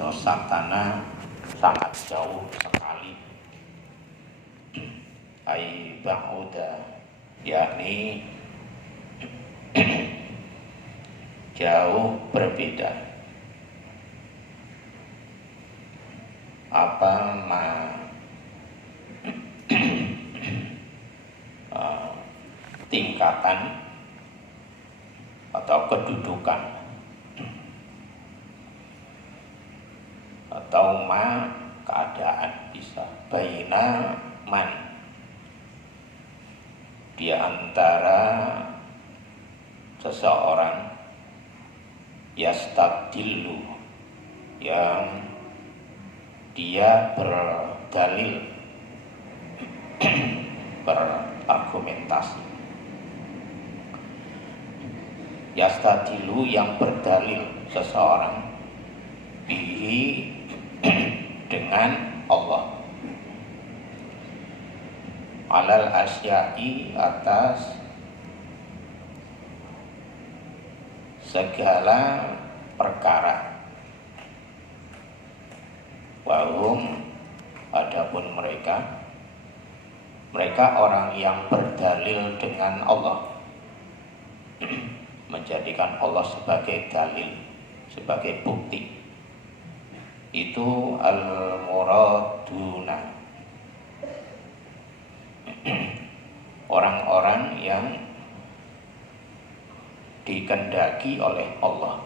atau sakana sangat jauh sekali. Ai ba'uda, yakni jauh berbeda. Apa tingkatan atau kedudukan atau keadaan bisa baina man, di antara seseorang yastadillu, yang dia berdalil berargumentasi. Yastadilu, yang berdalil seseorang, bihi, dengan Allah, alal asya'i, atas segala perkara. Wahum, adapun mereka orang yang berdalil dengan Allah, menjadikan Allah sebagai dalil, sebagai bukti, itu al-muraduna, orang-orang yang dikehendaki oleh Allah.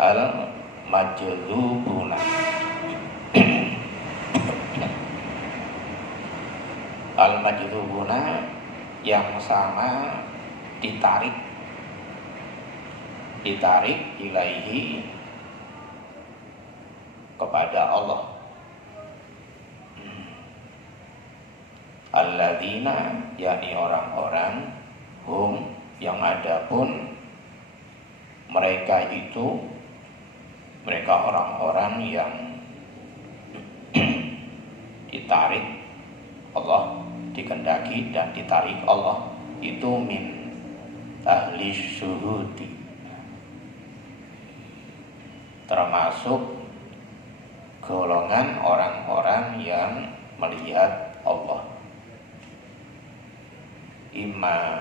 Al-majlubuna, al-majlubuna, yang sama ditarik ilaihi, kepada Allah. Alladzina, yakni orang-orang, hum, yang adapun mereka itu, mereka orang-orang yang ditarik Allah, dikehendaki dan ditarik Allah, itu min ahli syuhudi, termasuk golongan orang-orang yang melihat Allah. Imma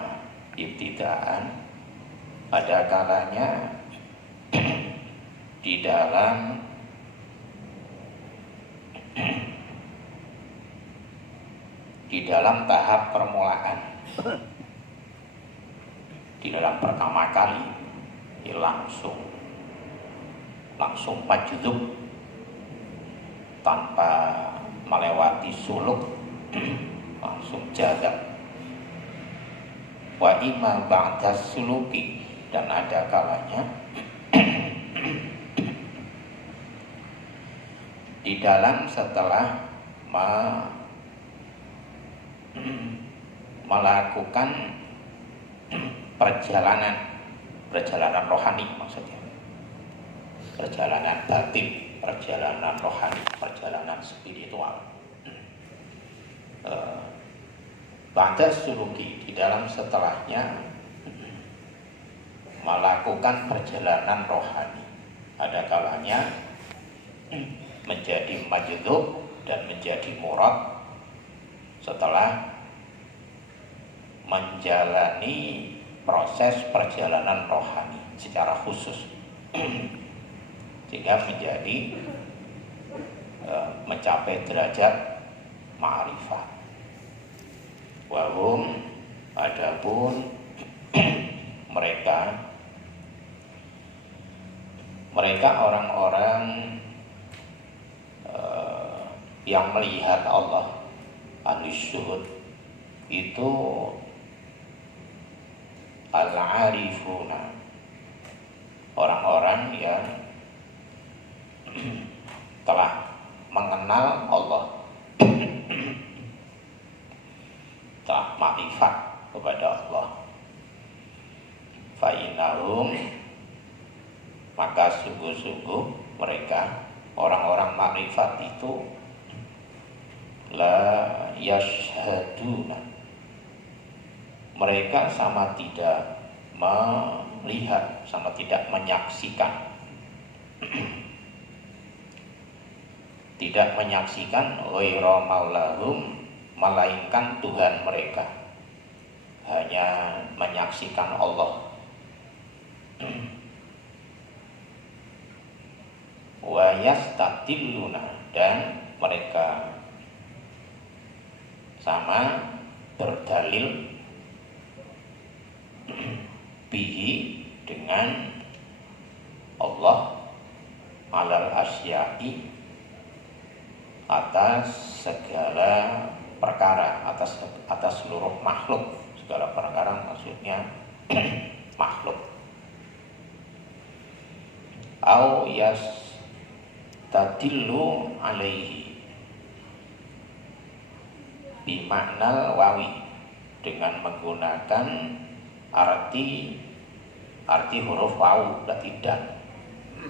ibtidaan, ada kalanya di dalam tahap permulaan, di dalam pertama kali langsung majdub, tanpa melewati suluk, langsung jaga. Wa imma ba'da suluki, dan ada kalanya di dalam setelah melakukan perjalanan rohani, maksudnya perjalanan batin, perjalanan rohani, perjalanan spiritual. Ba'da suluki, di dalam setelahnya melakukan perjalanan rohani, ada kalanya menjadi majdub dan menjadi murad setelah menjalani proses perjalanan rohani secara khusus, sehingga menjadi mencapai derajat ma'rifah. Wahum, adapun mereka orang-orang yang melihat Allah, anusyuhud, itu al-arifuna, orang-orang yang telah mengenal Allah, telah makrifat kepada Allah. Fa'inahum, maka sungguh-sungguh mereka orang-orang makrifat itu la yashhaduna, mereka sama tidak melihat, sama tidak menyaksikan tidak menyaksikan ghaira maulahum, melainkan Tuhan mereka, hanya menyaksikan Allah. Wa yastadilluna, dan mereka sama berdalil bihi, dengan Allah, alal asya'i, atas segala perkara, atas seluruh makhluk. Segala perkara maksudnya makhluk. Au yastadillu alaihi bimaknal wawi, dengan menggunakan arti huruf wawu, berarti dan.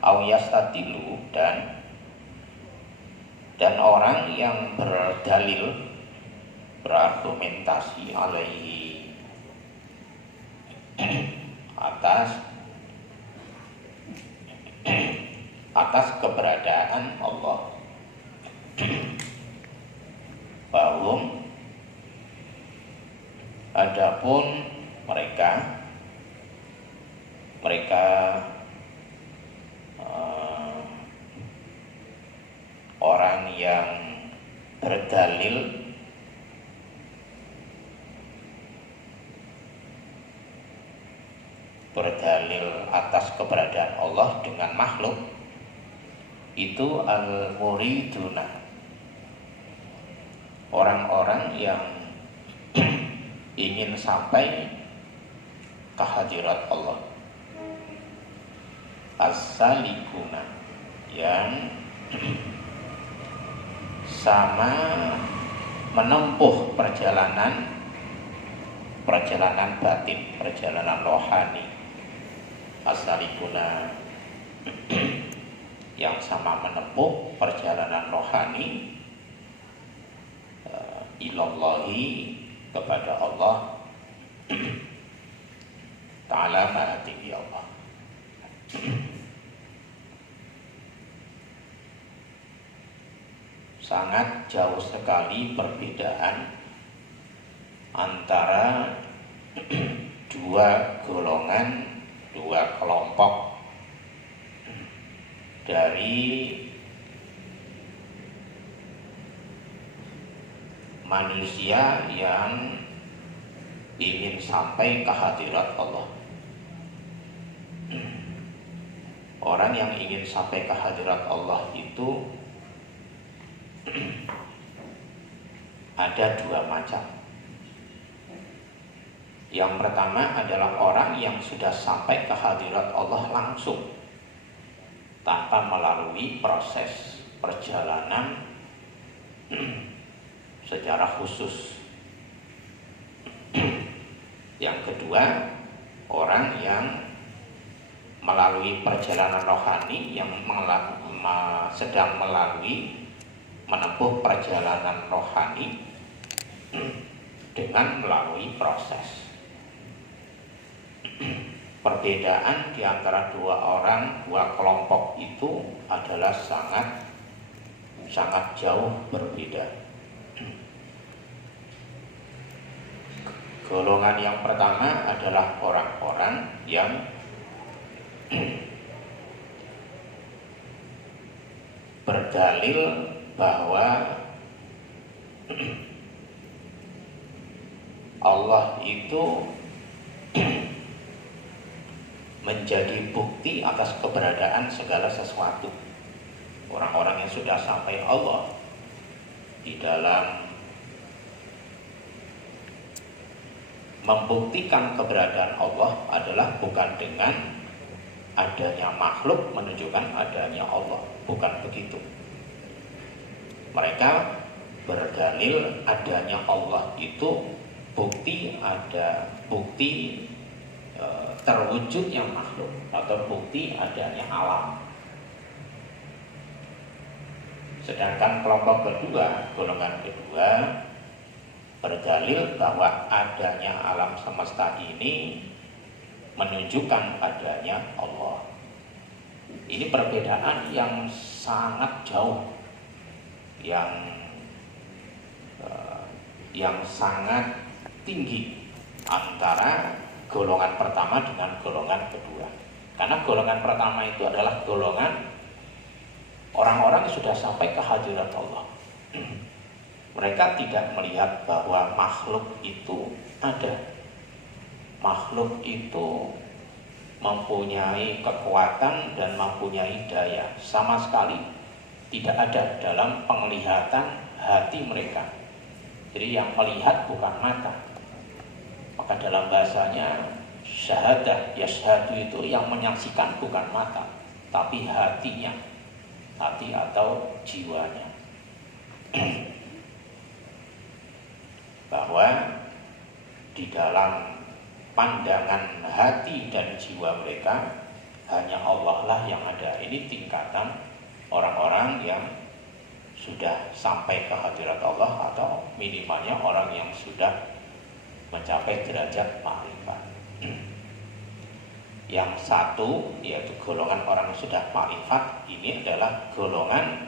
Au yastadillu, dan orang yang berdalil, berargumentasi alaihi, atas keberadaan Allah. Bahum, adapun mereka orang yang berdalil atas keberadaan Allah dengan makhluk, itu al-muriduna, orang-orang yang ingin sampai ke hadirat Allah. As-salikuna, yang sama menempuh perjalanan batin, perjalanan rohani. As-salikuna, yang sama menempuh perjalanan rohani ilallahi, kepada Allah Ta'ala, Maha Tinggi Allah. Sangat jauh sekali perbedaan antara dua golongan, dua kelompok dari manusia yang ingin sampai ke hadirat Allah. Orang yang ingin sampai ke hadirat Allah itu ada dua macam. Yang pertama adalah orang yang sudah sampai ke hadirat Allah langsung, tanpa melalui proses perjalanan secara khusus. Yang kedua, orang yang melalui perjalanan rohani, yang sedang menempuh perjalanan rohani dengan melalui proses. Perbedaan di antara dua kelompok itu adalah sangat jauh berbeda. Golongan yang pertama adalah orang-orang yang berdalil bahwa Allah itu menjadi bukti atas keberadaan segala sesuatu. Orang-orang yang sudah sampai Allah di dalam membuktikan keberadaan Allah adalah bukan dengan adanya makhluk menunjukkan adanya Allah, bukan begitu. Mereka berdalil adanya Allah itu bukti terwujudnya makhluk atau bukti adanya alam. Sedangkan kelompok kedua, golongan kedua, berdalil bahwa adanya alam semesta ini menunjukkan adanya Allah. Ini perbedaan yang sangat jauh yang sangat tinggi antara golongan pertama dengan golongan kedua. Karena golongan pertama itu adalah golongan orang-orang yang sudah sampai ke hadirat Allah. Mereka tidak melihat bahwa makhluk itu ada. Makhluk itu mempunyai kekuatan dan mempunyai daya. Sama sekali tidak ada dalam penglihatan hati mereka. Jadi yang melihat bukan mata. Maka dalam bahasanya syahadah, yashhadu itu yang menyaksikan bukan mata, tapi hatinya, hati atau jiwanya. Bahwa di dalam pandangan hati dan jiwa mereka hanya Allah lah yang ada. Ini tingkatan orang-orang yang sudah sampai ke hadirat Allah, atau minimalnya orang yang sudah mencapai derajat ma'rifat. Yang satu yaitu golongan orang yang sudah ma'rifat, ini adalah golongan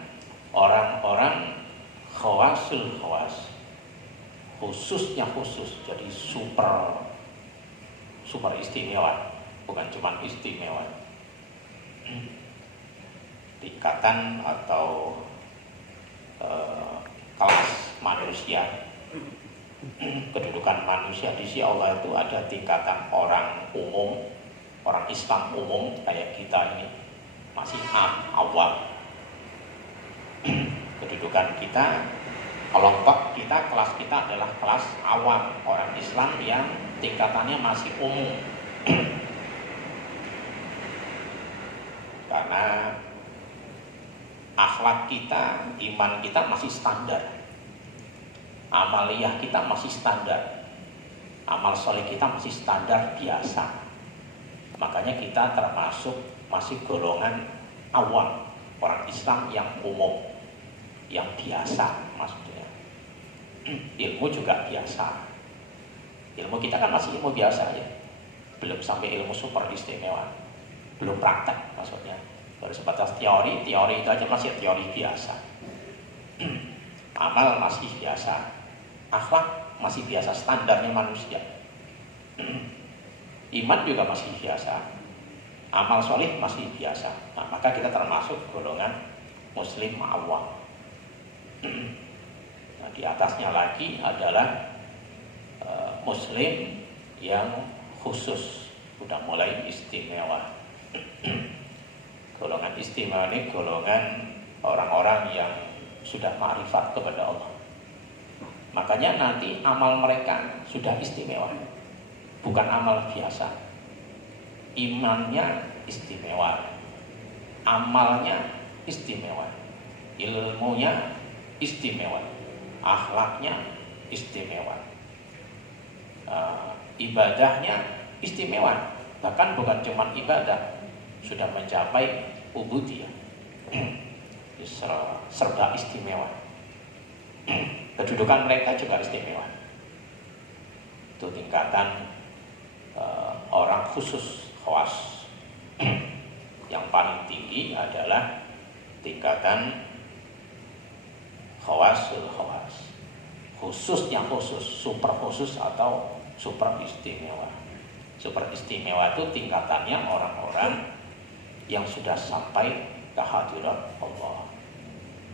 orang-orang khawasul khawas, khususnya khusus, jadi super istimewa, bukan cuma istimewa. Tingkatan atau kelas manusia, kedudukan manusia di sisi Allah itu ada tingkatan orang umum, orang Islam umum kayak kita ini masih awam. Kedudukan kita, kelompok kita, kelas kita adalah kelas awam, orang Islam yang tingkatannya masih umum. Karena akhlak kita, iman kita masih standar, amaliyah kita masih standar, amal soleh kita masih standar biasa. Makanya kita termasuk masih golongan awam, orang Islam yang umum, yang biasa maksudnya. Ilmu juga biasa. Ilmu kita kan masih ilmu biasa ya, belum sampai ilmu super istimewa, belum praktek maksudnya. Baru sebatas teori itu aja masih teori biasa. Amal masih biasa, akhlak masih biasa, standarnya manusia. Iman juga masih biasa, amal soleh masih biasa. Nah, maka kita termasuk golongan muslim awam. Nah, di atasnya lagi adalah muslim yang khusus, sudah mulai istimewa. Golongan istimewa ini golongan orang-orang yang sudah ma'rifat kepada Allah. Makanya nanti amal mereka sudah istimewa, bukan amal biasa. Imannya istimewa, amalnya istimewa, ilmunya istimewa, akhlaknya istimewa, ibadahnya istimewa. Bahkan bukan cuma ibadah, sudah mencapai ubudiyah, serba istimewa. Kedudukan mereka juga istimewa. Itu tingkatan orang khusus, khawas. Yang paling tinggi adalah tingkatan khawasul khawas, khususnya khusus, super khusus atau super istimewa. Super istimewa itu tingkatannya orang-orang yang sudah sampai ke hadirat Allah,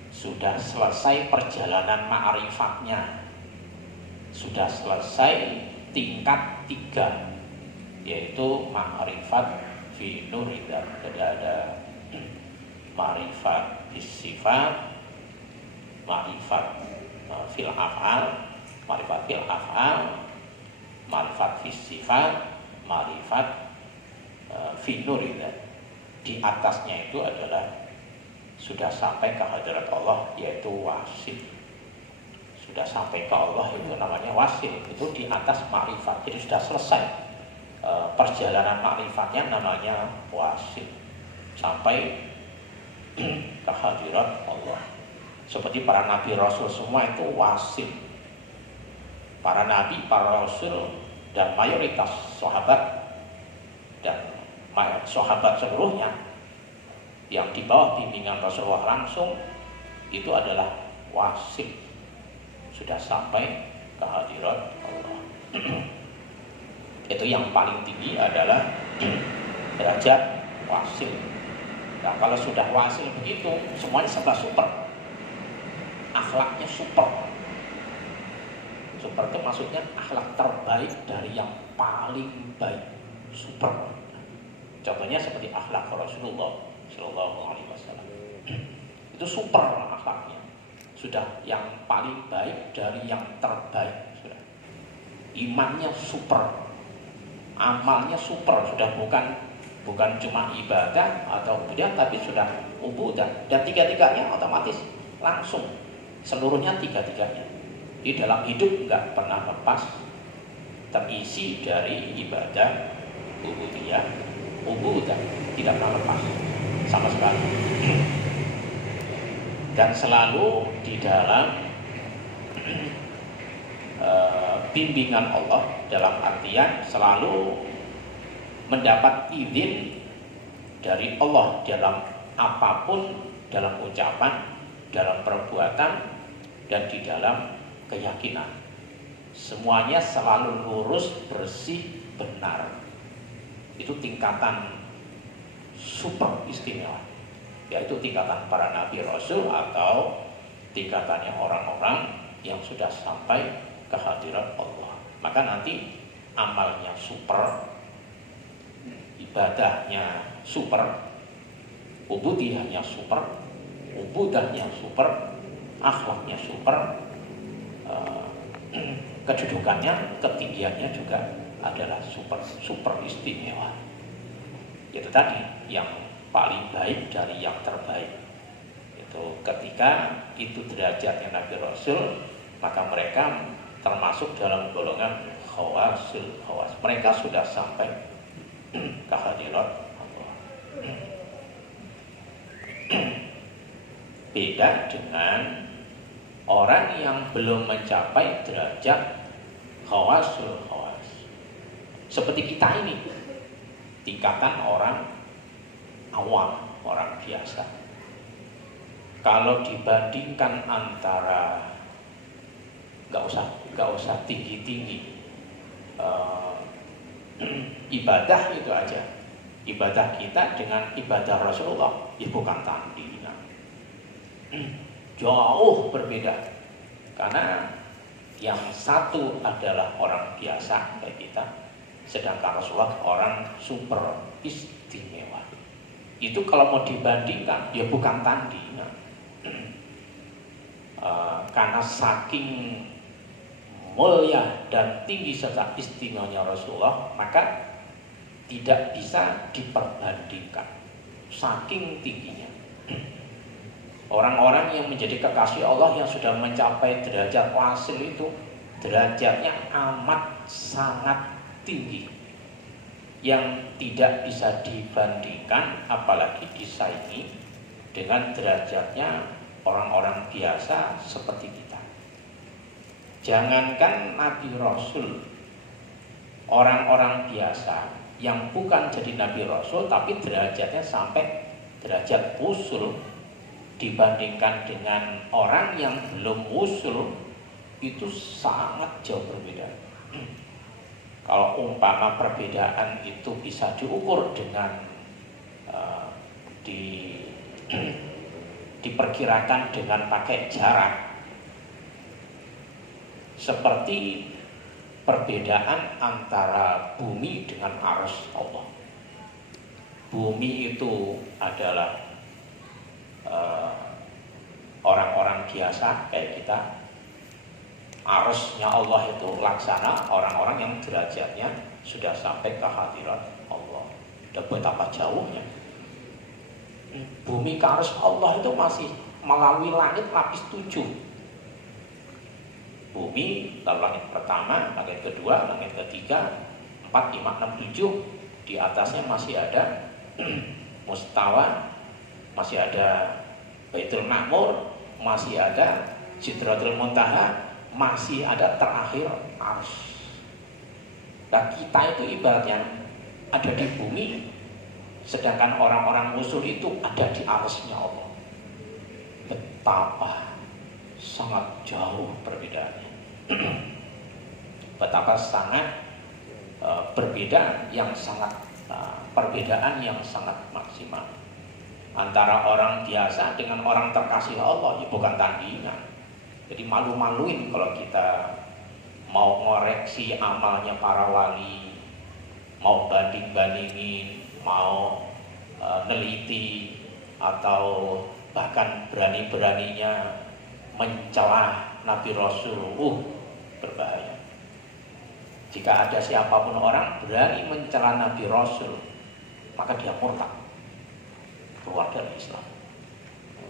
sudah selesai perjalanan ma'rifatnya, sudah selesai tingkat 3, yaitu ma'rifat fi nuridar. Jadi ada ma'rifat sifat, ma'rifat fil af'al, ma'rifat fil af'al, ma'rifat fi sifat, ma'rifat fi nuridar. Di atasnya itu adalah sudah sampai ke hadirat Allah, yaitu wasil. Sudah sampai ke Allah itu namanya wasil, itu di atas ma'rifat. Jadi sudah selesai perjalanan ma'rifatnya, namanya wasil, sampai ke hadirat Allah. Seperti para nabi rasul semua itu wasil. Para nabi, para rasul, dan mayoritas sahabat dan sahabat seluruhnya yang di bawah bimbingan Rasulullah langsung, itu adalah wasil, sudah sampai ke hadirat Allah. Itu yang paling tinggi adalah derajat wasil. Nah, kalau sudah wasil begitu, semuanya serba super. Akhlaknya super. Super itu maksudnya akhlak terbaik dari yang paling baik. Super. Contohnya seperti akhlak Rasulullah Shallallahu Alaihi Wasallam. Itu super akhlaknya. Sudah yang paling baik dari yang terbaik. Sudah. Imannya super. Amalnya super. Sudah bukan cuma ibadah atau ubudah, tapi sudah ubudah. Dan tiga-tiganya otomatis langsung. Seluruhnya tiga-tiganya. Di dalam hidup nggak pernah lepas terisi dari ibadah ubudiyah, ubudah, tidak pernah lepas sama sekali. Dan selalu di dalam bimbingan Allah, dalam artian selalu mendapat izin dari Allah dalam apapun, dalam ucapan, dalam perbuatan, dan di dalam keyakinan. Semuanya selalu lurus, bersih, benar. Itu tingkatan super istimewa, yaitu tingkatan para nabi rasul atau tingkatannya orang-orang yang sudah sampai ke hadirat Allah. Maka nanti amalnya super, ibadahnya super, ubudiyahnya super, ubudahnya super, akhlaknya super, kedudukannya, ketinggiannya juga adalah super istimewa. Itu tadi yang paling baik dari yang terbaik. Itu ketika itu derajatnya Nabi Rasul, maka mereka termasuk dalam golongan khawasil khawas. Mereka sudah sampai ke hadirat Allah. Beda dengan orang yang belum mencapai derajat khawasul khawas. Seperti kita ini, tingkatan orang awam, orang biasa. Kalau dibandingkan antara nggak usah tinggi-tinggi, ibadah itu aja. Ibadah kita dengan ibadah Rasulullah, ya bukan tandingan. Jauh berbeda. Karena yang satu adalah orang biasa kayak kita, sedangkan Rasulullah orang super istimewa. Itu kalau mau dibandingkan, ya bukan tandingan. Karena saking mulia dan tinggi serta istimewanya Rasulullah, maka tidak bisa diperbandingkan. Saking tingginya. Orang-orang yang menjadi kekasih Allah yang sudah mencapai derajat wasil itu, derajatnya amat sangat tinggi, yang tidak bisa dibandingkan, apalagi disaingi dengan derajatnya orang-orang biasa seperti kita. Jangankan Nabi Rasul, orang-orang biasa yang bukan jadi Nabi Rasul tapi derajatnya sampai derajat usul, dibandingkan dengan orang yang belum usul, itu sangat jauh berbeda. Kalau umpama perbedaan itu bisa diukur dengan diperkirakan dengan pakai jarak, seperti perbedaan antara bumi dengan arsy Allah. Bumi itu adalah orang-orang biasa kayak kita. Arsy-nya Allah itu laksana orang-orang yang derajatnya sudah sampai ke hadirat Allah. Dan betapa jauhnya. Bumi ke arsy Allah itu masih melalui langit lapis 7. Bumi, lalu langit pertama, langit kedua, langit ketiga, 4, 5, 6, 7. Di atasnya masih ada Mustawa, masih ada Baitul Ma'mur, masih ada Sidratul Muntaha, masih ada terakhir arsy. Nah, kita itu ibaratnya ada di bumi, sedangkan orang-orang usul itu ada di arsy-nya Allah. Betapa sangat jauh perbedaannya. Betapa sangat perbedaan yang sangat perbedaan yang sangat maksimal antara orang biasa dengan orang terkasih Allah. Ya bukan tandingan. Jadi malu-maluin kalau kita mau ngoreksi amalnya para wali, mau banding-bandingin, mau neliti, atau bahkan berani-beraninya mencela Nabi Rasul. Berbahaya. Jika ada siapapun orang berani mencela Nabi Rasul, maka dia murtad, keluar dari Islam.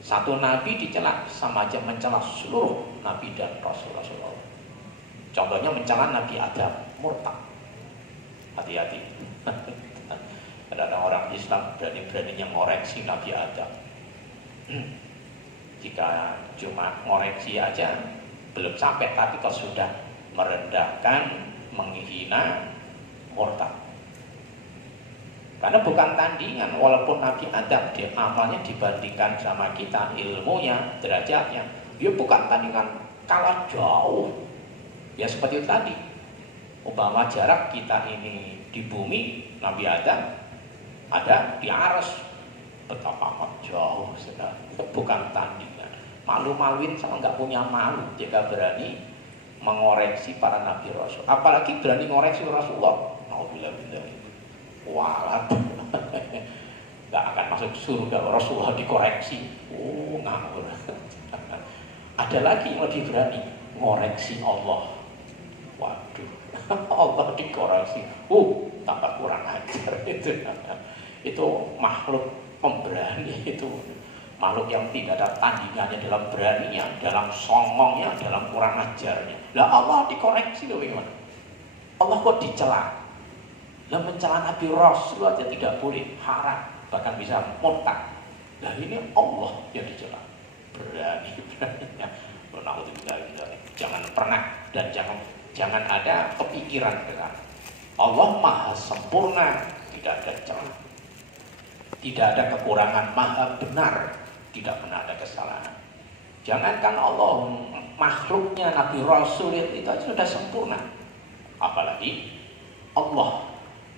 Satu nabi dicela sama aja mencela seluruh nabi dan Rasulullah. Contohnya mencela Nabi Adam, murtad. Hati-hati. Ada orang Islam berani-beraninya ngoreksi Nabi Adam. Jika cuma ngoreksi aja belum sampai, tapi kalau sudah merendahkan, menghina, murtad. Karena bukan tandingan, walaupun Nabi Adam dia amalnya dibandingkan sama kita, ilmunya, derajatnya, dia bukan tandingan, kalah jauh. Ya seperti itu tadi, umpama jarak kita ini di bumi, Nabi Adam ada di aras, betapa amat jauh sekali. Bukan tandingan. Malu-maluin sama nggak punya malu jika berani mengoreksi para Nabi Rasul. Apalagi berani mengoreksi Rasulullah. Nauzubillah. Walat. Nggak akan masuk surga Rasulullah dikoreksi. Ngawur. Ada lagi yang lebih berani, ngoreksi Allah. Waduh, Allah dikoreksi. Tambah kurang ajar itu makhluk pemberani, itu makhluk yang tidak ada tandingannya dalam beraninya, dalam songongnya, dalam kurang ajarnya. Lah Allah dikoreksi loh gimana? Allah kok dicela? Lah mencela Nabi Rasul aja tidak boleh, haram, bahkan bisa murtad. Lah ini Allah yang dicela. Berani-beraninya. Jangan pernah dan jangan ada kepikiran dengan Allah maha sempurna, tidak ada celah, tidak ada kekurangan, maha benar, tidak pernah ada kesalahan. Jangankan Allah, makhluknya Nabi Rasul itu sudah sempurna, apalagi Allah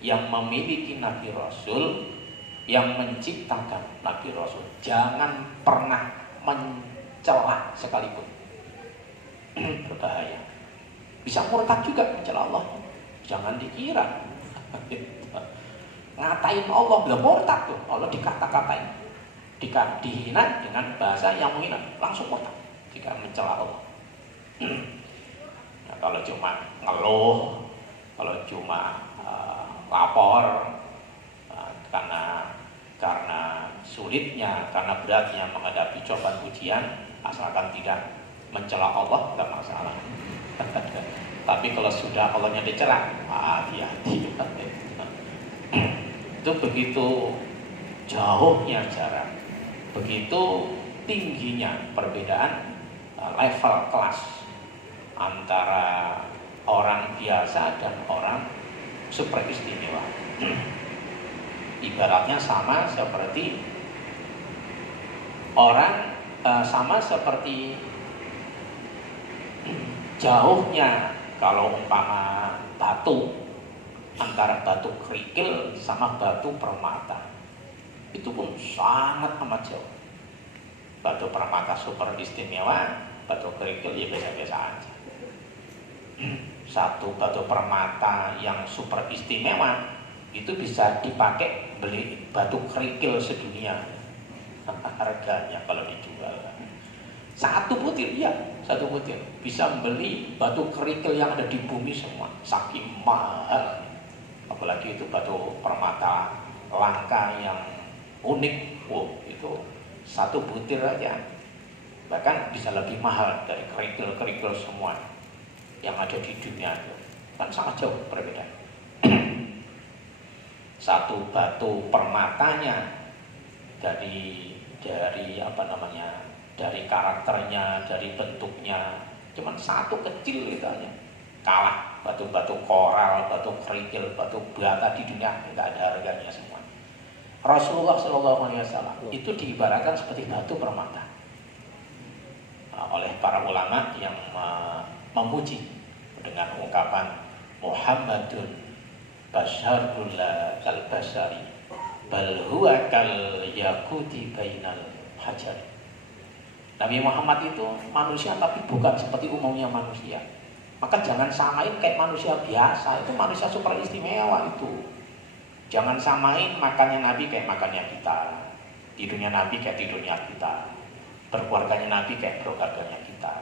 yang memiliki Nabi Rasul, yang menciptakan Nabi Rasul. Jangan pernah mencela sekalipun. Berbahaya. Bisa murtad juga mencela Allah. Jangan dikira ngatain Allah, belum murtad tuh. Allah dikata-katain, dihina dengan bahasa yang menghina, langsung murtad jika mencela Allah. Nah, kalau cuma ngeluh, kalau cuma lapor karena sulitnya, karena beratnya menghadapi cobaan ujian, asalkan tidak mencela Allah, tidak masalah. Tapi kalau sudah Allahnya dicela, hati-hati. Itu begitu jauhnya jarak, begitu tingginya perbedaan level kelas antara orang biasa dan orang super istimewa. Ibaratnya sama seperti jauhnya kalau umpama batu, antara batu kerikil sama batu permata, itu pun sangat amat jauh. Batu permata super istimewa, batu kerikil ya biasa-biasa aja. Satu batu permata yang super istimewa itu bisa dipakai beli batu kerikil sedunia harganya kalau dijual. Satu butir bisa membeli batu kerikil yang ada di bumi semua, saking mahal. Apalagi itu batu permata langka yang unik, itu satu butir aja bahkan bisa lebih mahal dari kerikil-kerikil semua yang ada di dunia itu. Kan sangat jauh perbedaan. Satu batu permatanya dari dari karakternya, dari bentuknya, cuman satu kecil gitu aja, kalah batu-batu koral, batu kerikil, batu bata di dunia, nggak ada harganya semua. Rasulullah SAW itu diibaratkan seperti batu permata. oleh para ulama yang memuji dengan ungkapan Muhammadun basyarul kal basyari bal huwa kal yaquti bainal hajar. Nabi Muhammad itu manusia tapi bukan seperti umumnya manusia. Maka jangan samain kayak manusia biasa, itu manusia super istimewa itu. Jangan samain makannya Nabi kayak makannya kita, tidurnya Nabi kayak tidurnya kita, berkeluarganya Nabi kayak berkeluarganya kita,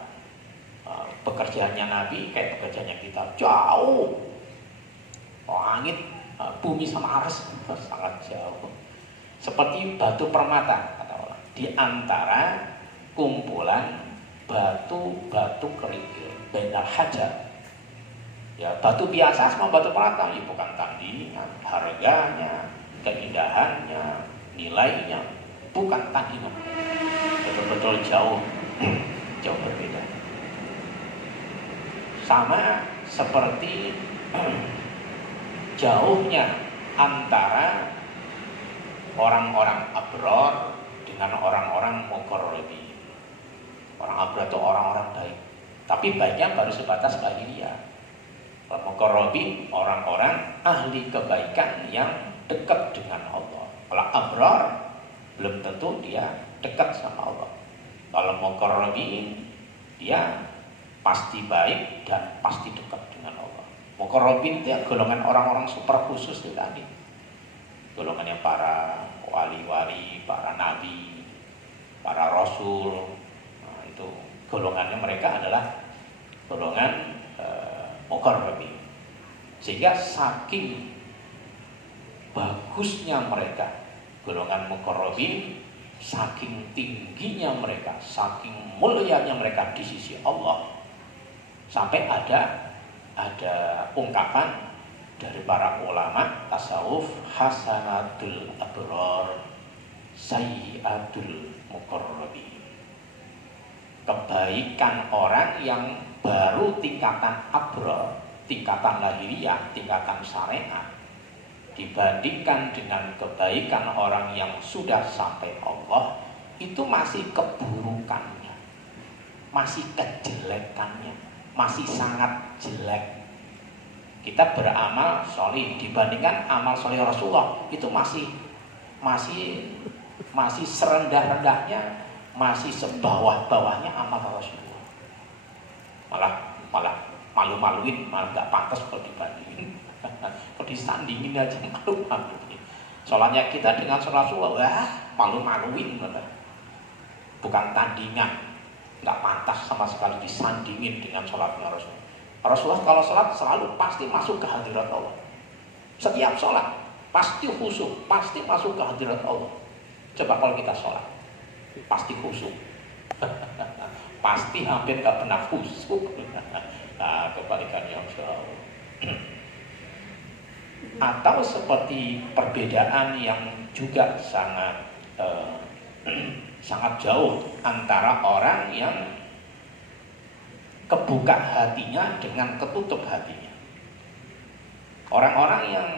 pekerjaannya Nabi kayak pekerjaannya kita. Jauh, langit, bumi sama aras sangat jauh. Seperti batu permata kata orang, di antara kumpulan batu-batu kerikil, bainal hajar. Ya, batu biasa sama batu permata, ya bukan tandingan, harganya, keindahannya, nilainya, bukan tandingan. Betul-betul jauh, jauh berbeda. Sama seperti jauhnya antara orang-orang abror dengan orang-orang muqarrabin. Orang abror itu orang-orang baik, tapi baiknya baru sebatas lahiriah. Muqarrabin orang-orang ahli kebaikan yang dekat dengan Allah. Kalau abror belum tentu dia dekat sama Allah. Kalau muqarrabin dia pasti baik dan pasti dekat dengan Allah. Muqarrabin itu golongan orang-orang super khusus itu tadi. Golongannya para wali-wali, para nabi, para rasul. Nah, itu golongannya mereka adalah golongan muqarrabin. Sehingga saking bagusnya mereka golongan muqarrabin, saking tingginya mereka, saking mulianya mereka di sisi Allah, sampai ada ungkapan dari para ulama tasawuf, hasanatul abror sayyiatul muqarrabin. Kebaikan orang yang baru tingkatan abror, tingkatan lahiriah, tingkatan syariat, dibandingkan dengan kebaikan orang yang sudah sampai Allah, itu masih keburukannya, masih kejelekannya, masih sangat jelek. Kita beramal solih dibandingkan amal solih Rasulullah, itu masih serendah-rendahnya, masih sebawah-bawahnya amal Rasulullah. Malah malu-maluin, malah nggak pantas kalau dibandingin. Kalau disandingin aja malu-maluin. Sholatnya kita dengan sholat Rasulullah, wah malu-maluin, bukan tandingan, nggak pantas sama sekali disandingin dengan sholatnya Rasulullah. Rasulullah kalau sholat selalu pasti masuk ke hadirat Allah. Setiap sholat pasti khusyuk, pasti masuk ke hadirat Allah. Coba kalau kita sholat pasti khusyuk. Pasti hampir gak pernah khusyuk. Nah, kebalikannya jauh. Atau seperti perbedaan yang juga sangat jauh antara orang yang kebuka hatinya dengan ketutup hatinya. Orang-orang yang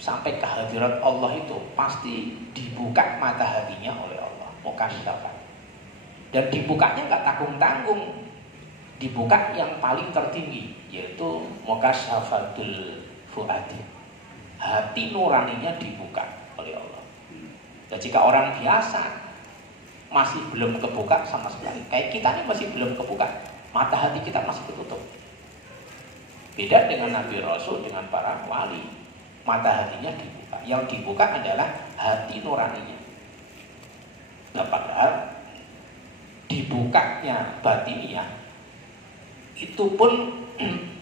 sampai ke hadirat Allah itu pasti dibuka mata hatinya oleh Allah, mukasyafah. Dan dibukanya nggak tanggung-tanggung, dibuka yang paling tertinggi, yaitu mukasyafatul fuadi, hati nuraninya dibuka oleh Allah. Dan jika orang biasa masih belum kebuka sama sekali, kayak kita ini masih belum kebuka, mata hati kita masih tertutup. Beda dengan Nabi Rasul, dengan para wali, mata hatinya dibuka. Yang dibuka adalah hati nuraninya. Nah, padahal dibukanya batiniah itu pun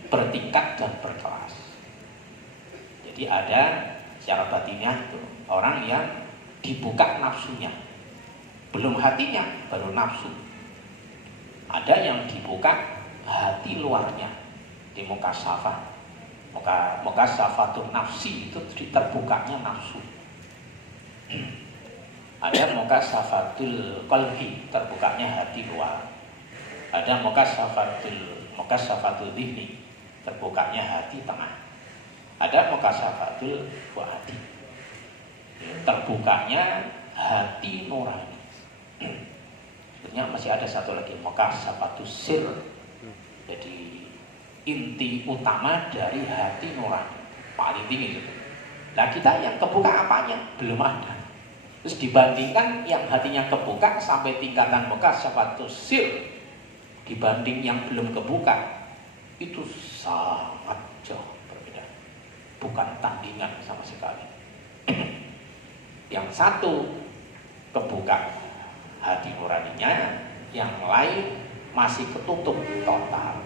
bertingkat dan berkelas. Jadi ada secara batiniah itu orang yang dibuka nafsunya, belum hatinya, baru nafsu. Ada yang dibuka hati luarnya, di mukasyafah. Mukasyafatul nafsi itu terbukanya nafsu. Ada mukasyafatul qalbi, terbukanya hati luar. Ada mukasyafatul dhihni, terbukanya hati tengah. Ada mukasyafatul fuadi, terbukanya hati nurani. Maksudnya masih ada satu lagi, mukashafatus sir. Jadi inti utama dari hati nurani paling tinggi itu. Nah kita yang kebuka apanya? Belum ada. Terus dibandingkan yang hatinya kebuka sampai tingkatan mukashafatus sir, dibanding yang belum kebuka, itu sangat jauh berbeda. Bukan tandingan sama sekali. Yang satu kebuka hati nuraninya, yang lain masih ketutup total.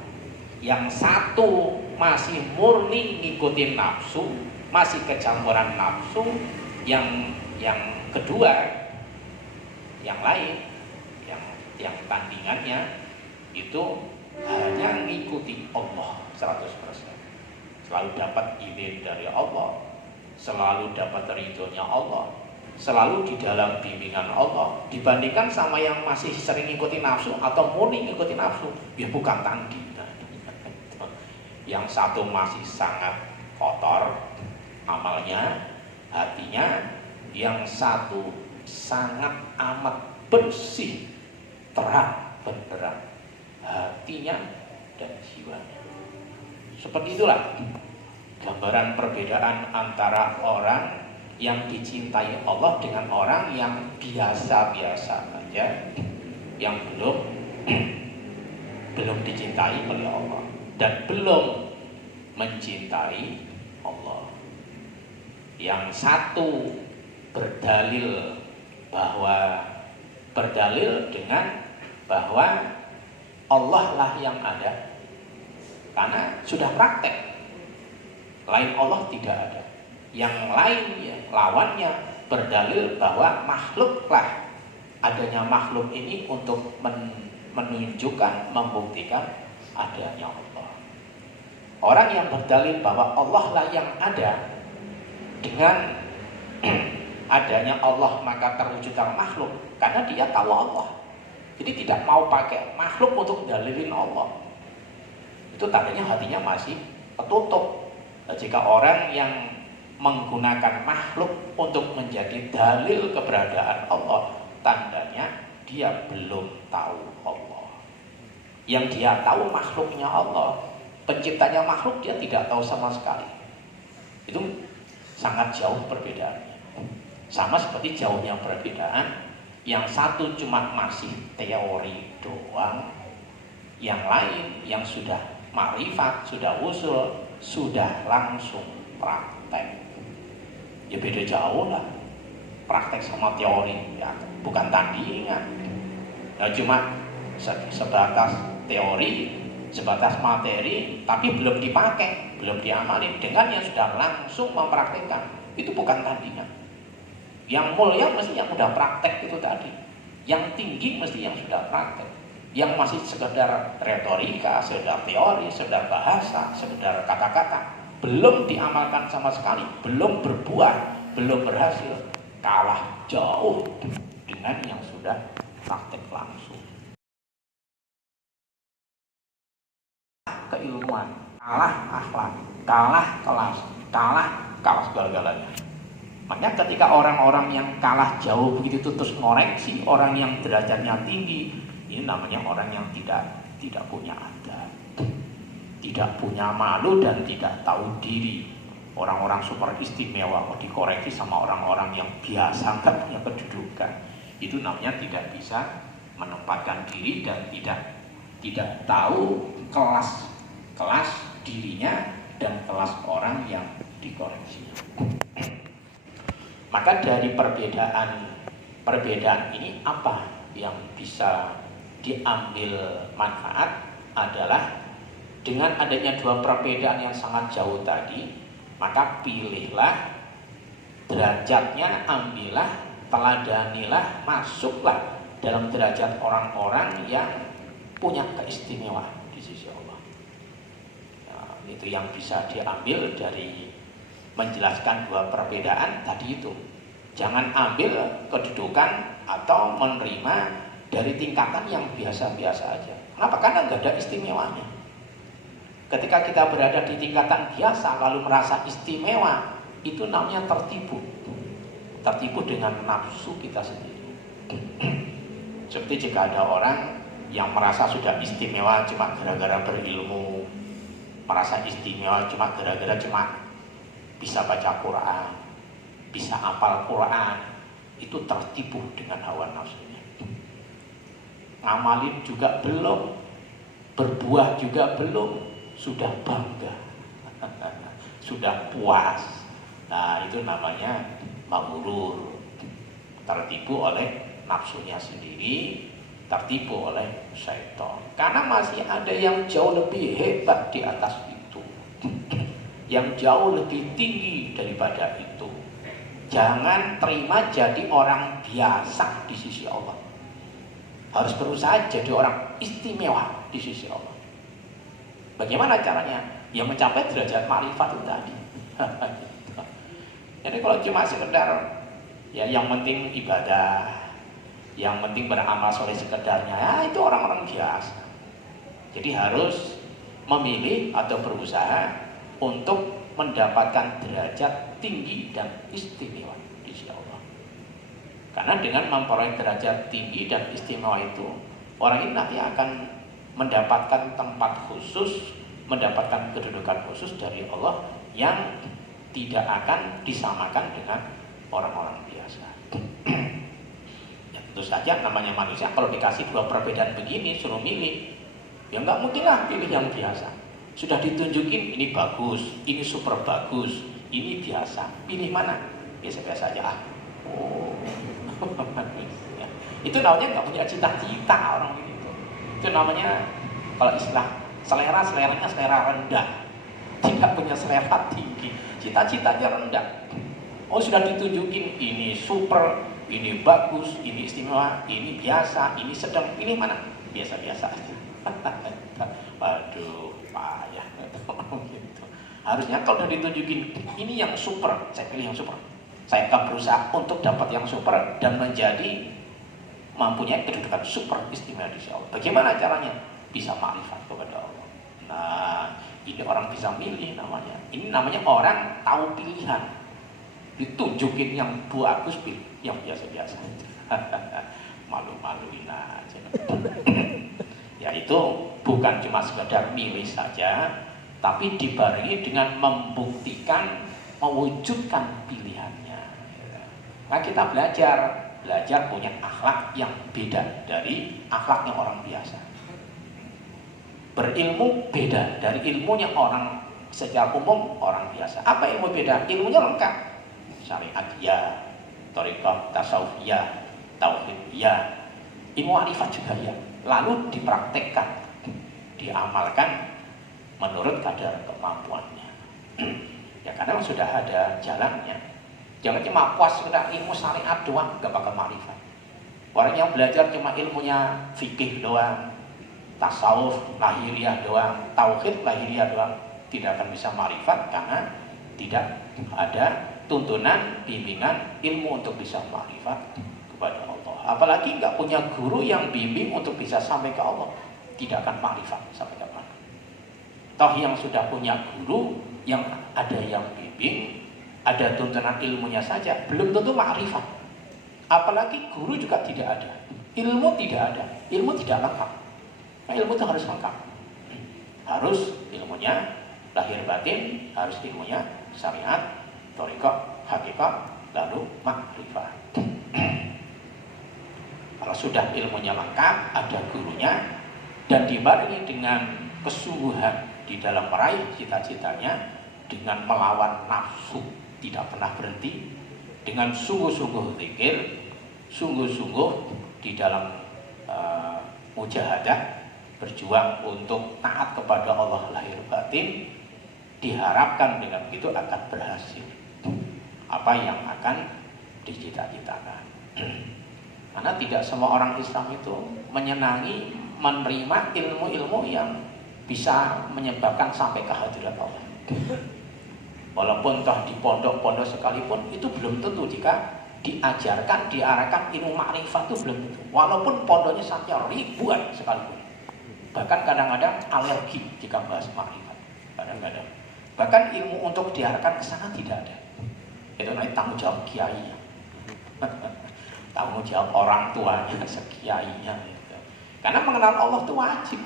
Yang satu masih murni ngikutin nafsu, masih kecampuran nafsu. Yang kedua, yang lain, yang tandingannya itu hanya ngikuti Allah 100%. Selalu dapat ide dari Allah, selalu dapat ridhonya Allah, selalu di dalam bimbingan Allah. Dibandingkan sama yang masih sering ngikutin nafsu atau murni ngikutin nafsu, ya bukan tandingan. Yang satu masih sangat kotor amalnya, hatinya. Yang satu sangat amat bersih, terang benderang hatinya dan jiwanya. Seperti itulah gambaran perbedaan antara orang yang dicintai Allah dengan orang yang biasa-biasa saja, yang belum dicintai oleh Allah dan belum mencintai Allah. Yang satu berdalil dengan bahwa Allah lah yang ada, karena sudah praktek, lain Allah tidak ada. Yang lainnya, lawannya berdalil bahwa makhluklah, adanya makhluk ini untuk menunjukkan, membuktikan adanya Allah. Orang yang berdalil bahwa Allah lah yang ada, dengan adanya Allah maka terwujudlah makhluk, karena dia tahu Allah. Jadi tidak mau pakai makhluk untuk dalilin Allah. Itu tandanya hatinya masih tertutup. Nah, jika orang yang menggunakan makhluk untuk menjadi dalil keberadaan Allah, tandanya dia belum tahu Allah. Yang dia tahu makhluknya Allah, penciptanya makhluk dia tidak tahu sama sekali. Itu sangat jauh perbedaannya. Sama seperti jauhnya perbedaan, yang satu cuma masih teori doang, yang lain yang sudah ma'rifat, sudah usul, sudah langsung praktek. Ya beda jauh lah, praktek sama teori, ya bukan tandingan. Nah cuma sebatas teori, sebatas materi, tapi belum dipakai, belum diamalin. Dengan yang sudah langsung mempraktekkan, itu bukan tandingan. Yang mulia mesti yang sudah praktek itu tadi. Yang tinggi mesti yang sudah praktek. Yang masih sekedar retorika, sekedar teori, sekedar bahasa, sekedar kata-kata, belum diamalkan sama sekali, belum berbuah, belum berhasil, kalah jauh dengan yang sudah praktek langsung. Keilmuan, kalah akhlak, kalah kelas, kalah segala-galanya. Makanya ketika orang-orang yang kalah jauh begitu terus ngoreksi orang yang derajatnya tinggi, ini namanya orang yang tidak punya adab, tidak punya malu dan tidak tahu diri. Orang-orang super istimewa kok dikoreksi sama orang-orang yang biasa nggak punya kedudukan. Itu namanya tidak bisa menempatkan diri dan tidak tahu kelas dirinya dan kelas orang yang dikoreksi. Maka dari perbedaan ini apa yang bisa diambil manfaat adalah dengan adanya dua perbedaan yang sangat jauh tadi, maka pilihlah derajatnya, ambillah, teladanilah, masuklah dalam derajat orang-orang yang punya keistimewaan di sisi Allah. Nah, itu yang bisa diambil dari menjelaskan dua perbedaan tadi itu. Jangan ambil kedudukan atau menerima dari tingkatan yang biasa-biasa aja. Kenapa? Karena nggak ada istimewanya. Ketika kita berada di tingkatan biasa lalu merasa istimewa, itu namanya tertipu. Tertipu dengan nafsu kita sendiri. Seperti jika ada orang yang merasa sudah istimewa cuma gara-gara berilmu, merasa istimewa cuma gara-gara bisa baca Quran, bisa hafal Quran, itu tertipu dengan hawa nafsunya. Ngamalin juga belum, berbuah juga belum, sudah bangga, sudah puas. Nah, itu namanya maghrur, tertipu oleh nafsunya sendiri, tertipu oleh syaitan. Karena masih ada yang jauh lebih hebat di atas itu, yang jauh lebih tinggi daripada itu. Jangan terima jadi orang biasa di sisi Allah. Harus berusaha jadi orang istimewa di sisi Allah. Bagaimana caranya? Ya mencapai derajat ma'rifat itu tadi. Jadi kalau cuma sekedar ya yang penting ibadah, yang penting beramal soleh sekedarnya, ya itu orang-orang biasa. Jadi harus memilih atau berusaha untuk mendapatkan derajat tinggi dan istimewa di sisi Allah. Karena dengan memperoleh derajat tinggi dan istimewa itu, orang ini nanti akan mendapatkan tempat khusus, mendapatkan kedudukan khusus dari Allah yang tidak akan disamakan dengan orang-orang biasa. Ya, tentu saja namanya manusia, kalau dikasih dua perbedaan begini, suruh milih, ya nggak mungkin lah pilih yang biasa. Sudah ditunjukin ini bagus, ini super bagus, ini biasa. Pilih mana? Biasa-biasa aja. Oh, itu namanya nggak punya cita-cita orang itu. Itu namanya kalau istilah seleranya selera rendah, tidak punya selera tinggi, cita-citanya rendah. Oh, sudah ditunjukin ini super, ini bagus, ini istimewa, ini biasa, ini sedang. Pilih mana? Biasa-biasa aja. Waduh, payah gitu. Harusnya kalau udah ditunjukin ini yang super, saya pilih yang super. Saya akan berusaha untuk dapat yang super dan menjadi mempunyai kedudukan super istimewa di sisi Allah. Bagaimana caranya? Bisa ma'rifat kepada Allah. Nah, ini orang bisa milih namanya. Ini namanya orang tahu pilihan. Ditunjukin yang bagus, pilih yang biasa-biasa. Malu-maluin aja. Ya itu bukan cuma sekedar milih saja, tapi dibarengi dengan membuktikan, mewujudkan pilihannya. Nah, kita belajar punya akhlak yang beda dari akhlaknya orang biasa. Berilmu beda dari ilmunya orang secara umum orang biasa. Apa ilmu beda? Ilmunya lengkap. Syariat ya, thariqah, tasawuf ya, tauhid ya, ilmu arifat juga ya. Lalu dipraktekkan, diamalkan menurut kadar kemampuannya. Ya karena sudah ada jalannya. Jangan cuma puas sekedar ilmu syariat doang, gak bakal ma'rifat. Orang yang belajar cuma ilmunya fikih doang, tasawuf lahiriah doang, tauhid lahiriah doang, tidak akan bisa ma'rifat karena tidak ada tuntunan, bimbingan, ilmu untuk bisa ma'rifat kepada Allah. Apalagi nggak punya guru yang bimbing untuk bisa sampai ke Allah, tidak akan ma'rifat sampai ke mana. Toh yang sudah punya guru, yang ada yang bimbing, ada tuntunan ilmunya saja, belum tentu ma'rifat. Apalagi guru juga tidak ada, ilmu tidak ada, ilmu tidak lengkap. Nah, ilmu itu harus lengkap. Harus ilmunya lahir batin, harus ilmunya syariat, thariqah, hakikat, lalu ma'rifat. Kalau sudah ilmunya lengkap, ada gurunya, dan dibarengi dengan kesungguhan di dalam meraih cita-citanya, dengan melawan nafsu, tidak pernah berhenti, dengan sungguh-sungguh zikir, sungguh-sungguh di dalam mujahadah, berjuang untuk taat kepada Allah lahir batin, diharapkan dengan itu akan berhasil apa yang akan dicita-citakan. Karena tidak semua orang Islam itu menyenangi menerima ilmu-ilmu yang bisa menyebabkan sampai ke hadirat Allah. Walaupun toh di pondok-pondok sekalipun, itu belum tentu jika diajarkan, diarahkan ilmu makrifat itu belum tentu. Walaupun pondoknya sampai ribuan sekalipun. Bahkan kadang-kadang alergi jika bahas makrifat. Kadang-kadang. Bahkan ilmu untuk diarahkan ke sana tidak ada. Itu namanya tanggung jawab kiai. tanggung jawab orang tuanya, sekiainya. Gitu. Karena mengenal Allah itu wajib.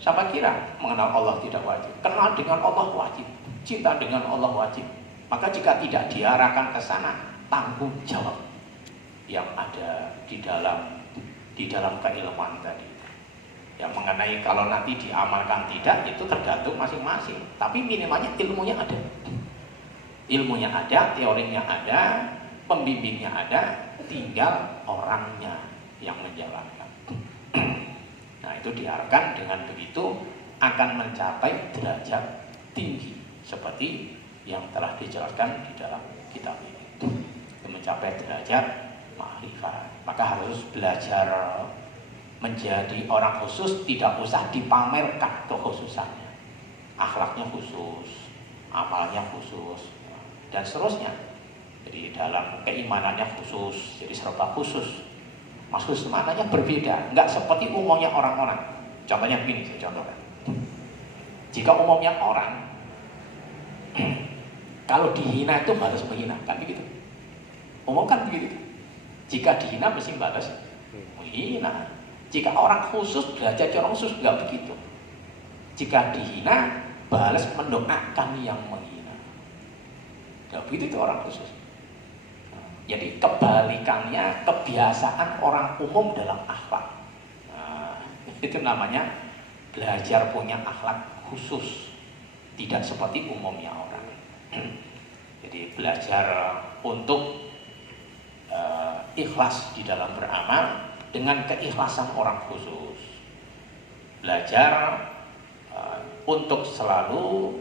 Siapa kira mengenal Allah tidak wajib? Kenal dengan Allah wajib, cinta dengan Allah wajib. Maka jika tidak diarahkan ke sana, tanggung jawab yang ada di dalam keilmuan tadi. Yang mengenai kalau nanti diamalkan tidak, itu tergantung masing-masing. Tapi minimalnya ilmunya ada. Ilmunya ada, teorinya ada, pembimbingnya ada, tinggal orangnya yang menjalankan. Nah, itu diarahkan dengan begitu akan mencapai derajat tinggi seperti yang telah dijelaskan di dalam kitab ini. Itu mencapai derajat ma'rifat. Maka harus belajar menjadi orang khusus, tidak usah dipamerkan kekhususannya. Akhlaknya khusus, amalnya khusus, dan seterusnya. Jadi dalam keimanannya khusus, jadi serba khusus. Khusus maknanya berbeda, nggak seperti umumnya orang-orang. Contohnya begini, saya contohkan. Jika umumnya orang, kalau dihina itu balas menghina, kan begitu. Umum kan begitu. Jika dihina mesti balas menghina. Jika orang khusus, belajar orang khusus nggak begitu. Jika dihina, balas mendoakan yang menghina. Nggak begitu itu orang khusus. Jadi kebalikannya kebiasaan orang umum dalam akhlak. Nah, itu namanya belajar punya akhlak khusus, tidak seperti umumnya orang. Jadi belajar untuk ikhlas di dalam beramal dengan keikhlasan orang khusus. Belajar untuk selalu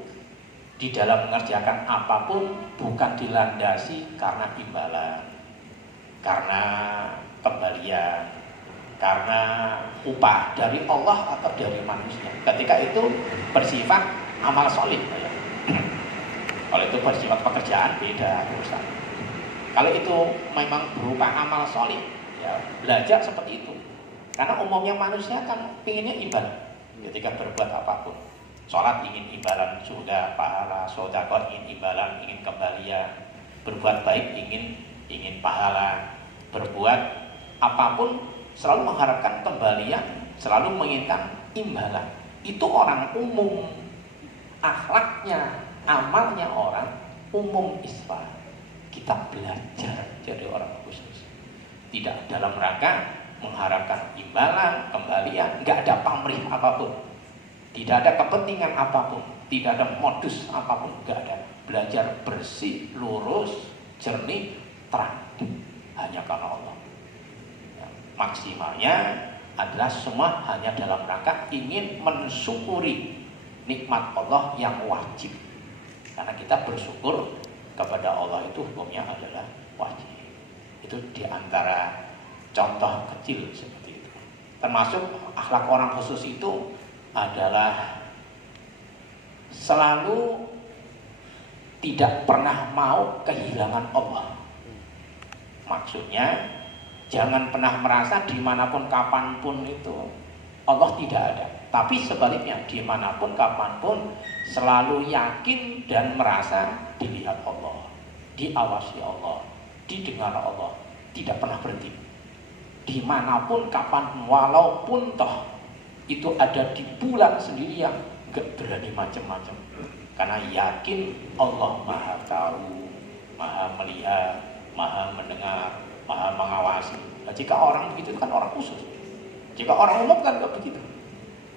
di dalam mengerjakan apapun bukan dilandasi karena imbalan, karena kembalian, karena upah dari Allah atau dari manusia. Ketika itu bersifat amal solih. Kalau itu bersifat pekerjaan beda urusan. Kalau itu memang berupa amal solih, ya belajar seperti itu. Karena umumnya manusia kan pinginnya imbalan ketika berbuat apapun. Sholat ingin imbalan surga, pahala, sedekah ingin imbalan, ingin kembalian, berbuat baik ingin pahala, berbuat apapun selalu mengharapkan kembalian, selalu menginginkan imbalan. Itu orang umum, akhlaknya, amalnya orang umum Islam. Kita belajar jadi orang khusus, tidak dalam rangka mengharapkan imbalan, kembalian, nggak ada pamrih apapun. Tidak ada kepentingan apapun, tidak ada modus apapun, enggak ada. Belajar bersih, lurus, jernih, terang, hanya karena Allah. Ya, maksimalnya adalah semua hanya dalam rangka ingin mensyukuri nikmat Allah yang wajib. Karena kita bersyukur kepada Allah itu hukumnya adalah wajib. Itu diantara contoh kecil seperti itu. Termasuk akhlak orang khusus itu adalah selalu tidak pernah mau kehilangan Allah. Maksudnya jangan pernah merasa dimanapun kapanpun itu Allah tidak ada. Tapi sebaliknya dimanapun kapanpun selalu yakin dan merasa dilihat Allah, diawasi Allah, didengar Allah, tidak pernah berhenti. Dimanapun kapanpun, walaupun toh itu ada di bulan sendiri yang gak berani macam-macam, karena yakin Allah maha tahu, maha melihat, maha mendengar, maha mengawasi. Nah, jika orang begitu kan orang khusus. Jika orang umum kan gak begitu.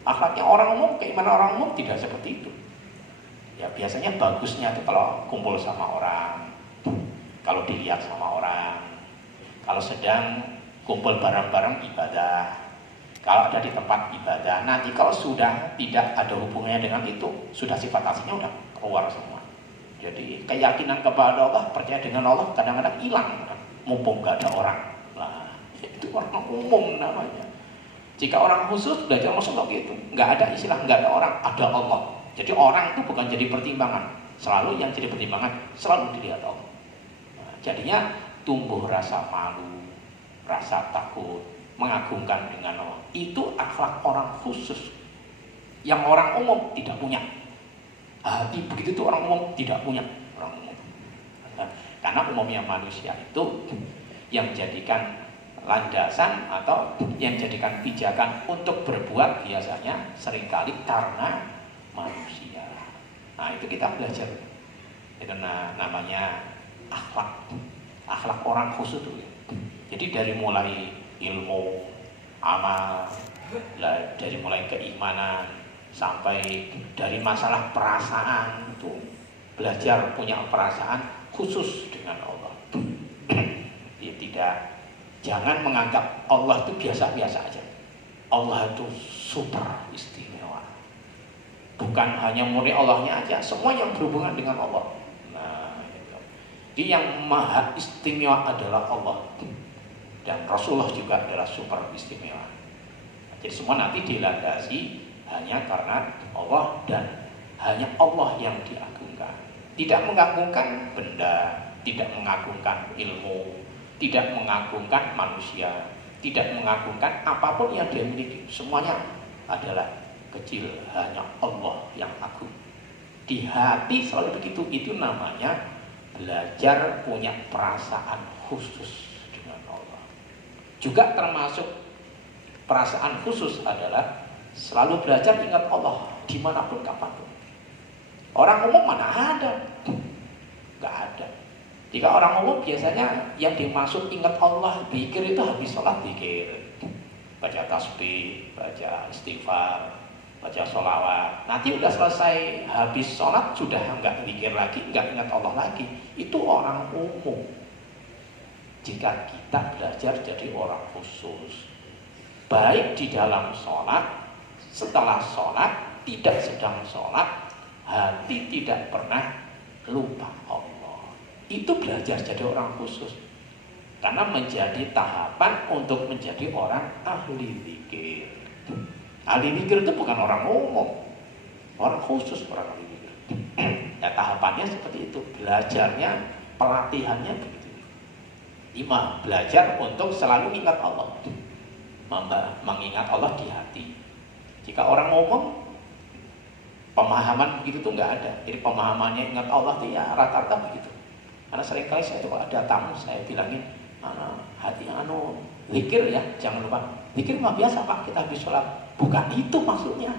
Akhlaknya orang umum, keimanan orang umum tidak seperti itu. Ya biasanya bagusnya itu kalau kumpul sama orang, kalau dilihat sama orang, kalau sedang kumpul bareng-bareng ibadah, kalau ada di tempat ibadah. Nanti kalau sudah tidak ada hubungannya dengan itu, sudah sifat aslinya udah keluar semua. Jadi keyakinan kepada Allah, percaya dengan Allah kadang-kadang hilang, mumpung gak ada orang. Nah, itu orang umum namanya. Jika orang khusus belajar masuk gitu, nggak ada istilah nggak ada orang, ada Allah. Jadi orang itu bukan jadi pertimbangan, selalu yang jadi pertimbangan selalu dilihat Allah. Nah, jadinya tumbuh rasa malu, rasa takut, mengagungkan dengan Allah. Itu akhlak orang khusus yang orang umum tidak punya. Hati begitu itu orang umum tidak punya. Orang umum. Karena umumnya manusia itu yang jadikan landasan atau yang jadikan pijakan untuk berbuat biasanya seringkali karena manusia. Nah itu kita belajar. Itu namanya akhlak orang khusus itu. Jadi dari mulai ilmu, amal, dari mulai keimanan sampai dari masalah perasaan itu belajar punya perasaan khusus dengan Allah. Ya, jangan menganggap Allah itu biasa-biasa aja. Allah itu super istimewa. Bukan hanya murni Allahnya aja, semua yang berhubungan dengan Allah. Nah, itu. Jadi yang maha istimewa adalah Allah. Dan Rasulullah juga adalah super istimewa. Jadi semua nanti dilandasi hanya karena Allah dan hanya Allah yang diagungkan. Tidak mengagungkan benda, tidak mengagungkan ilmu, tidak mengagungkan manusia, tidak mengagungkan apapun yang dia miliki. Semuanya adalah kecil, hanya Allah yang agung. Di hati selalu begitu. Itu namanya belajar punya perasaan khusus dengan Allah. Juga termasuk perasaan khusus adalah selalu belajar ingat Allah dimanapun kapanpun. Orang umum mana ada? Gak ada. Jika orang umum biasanya yang dimaksud ingat Allah, zikir itu habis sholat zikir, baca tasbih, baca istighfar, baca sholawat. Nanti udah selesai habis sholat sudah nggak zikir lagi, nggak ingat Allah lagi. Itu orang umum. Jika kita belajar jadi orang khusus, baik di dalam sholat, setelah sholat, tidak sedang sholat, hati tidak pernah lupa Allah. Itu belajar jadi orang khusus. Karena menjadi tahapan untuk menjadi orang ahli zikir. Ahli zikir itu bukan orang umum, orang khusus, orang ahli zikir. Ya tahapannya seperti itu, belajarnya, pelatihannya begitu. 5. Belajar untuk selalu ingat Allah, mengingat Allah di hati. Jika orang ngomong, pemahaman begitu tuh nggak ada. Jadi pemahamannya ingat Allah tuh ya rata-rata begitu. Karena seringkali saya tuh kalau ada tamu saya bilangin, hati zikir ya, jangan lupa. Zikir mah biasa Pak, kita habis sholat. Bukan itu maksudnya.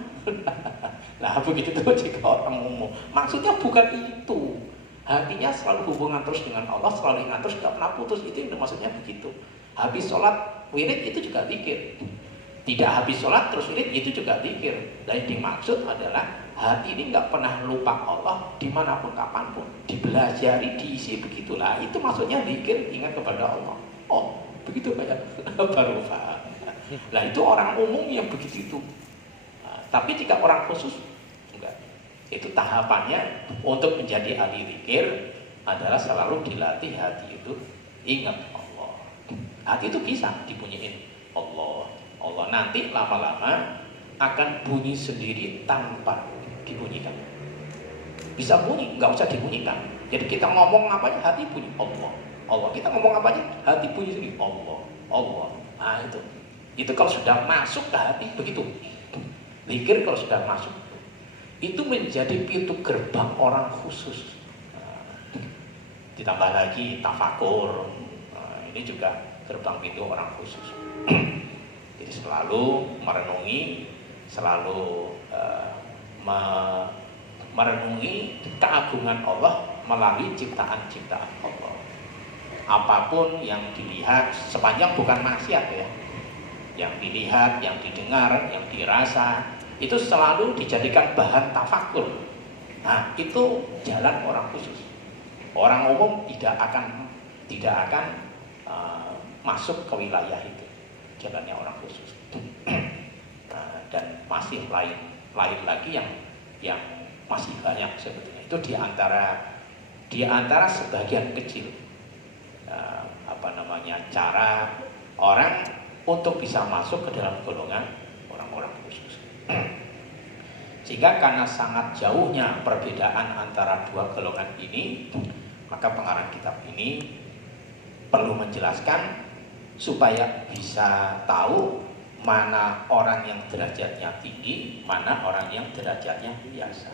Nah begitu tuh jika orang ngomong, maksudnya bukan itu. Hatinya selalu hubungan terus dengan Allah, selalu ingat terus, gak pernah putus. Itu yang maksudnya begitu. Habis sholat, wirid itu juga zikir. Tidak habis sholat terus wirid itu juga zikir. Dan yang dimaksud adalah hati ini gak pernah lupa Allah dimanapun kapanpun. Dibelajari, diisi begitulah. Itu maksudnya zikir, ingat kepada Allah. Oh begitu kayak baru paham. Nah itu orang umum yang begitu itu. Nah, tapi jika orang khusus enggak. Itu tahapannya untuk menjadi ahli zikir adalah selalu dilatih hati itu ingat Allah. Hati itu bisa dibunyiin Allah. Allah nanti lama-lama akan bunyi sendiri tanpa dibunyikan. Bisa bunyi, nggak usah dibunyikan. Jadi kita ngomong apa aja hati bunyi Allah. Allah. Kita ngomong apa aja hati bunyi sendiri Allah. Allah. Nah itu. Itu kalau sudah masuk ke hati begitu. Zikir kalau sudah masuk itu menjadi pintu gerbang orang khusus. Ditambah lagi tafakur. Ini juga gerbang pintu orang khusus. Jadi selalu merenungi, selalu merenungi keagungan Allah melalui ciptaan-ciptaan Allah. Apapun yang dilihat sepanjang bukan maksiat ya, yang dilihat, yang didengar, yang dirasa, itu selalu dijadikan bahan tafakur. Nah itu jalan orang khusus. Orang umum tidak akan masuk ke wilayah itu. Jalannya orang khusus. Dan masih lain lagi yang masih banyak sebetulnya. Itu diantara sebagian kecil cara orang untuk bisa masuk ke dalam golongan orang-orang khusus. Sehingga karena sangat jauhnya perbedaan antara dua golongan ini, maka pengarang kitab ini perlu menjelaskan supaya bisa tahu mana orang yang derajatnya tinggi, mana orang yang derajatnya biasa.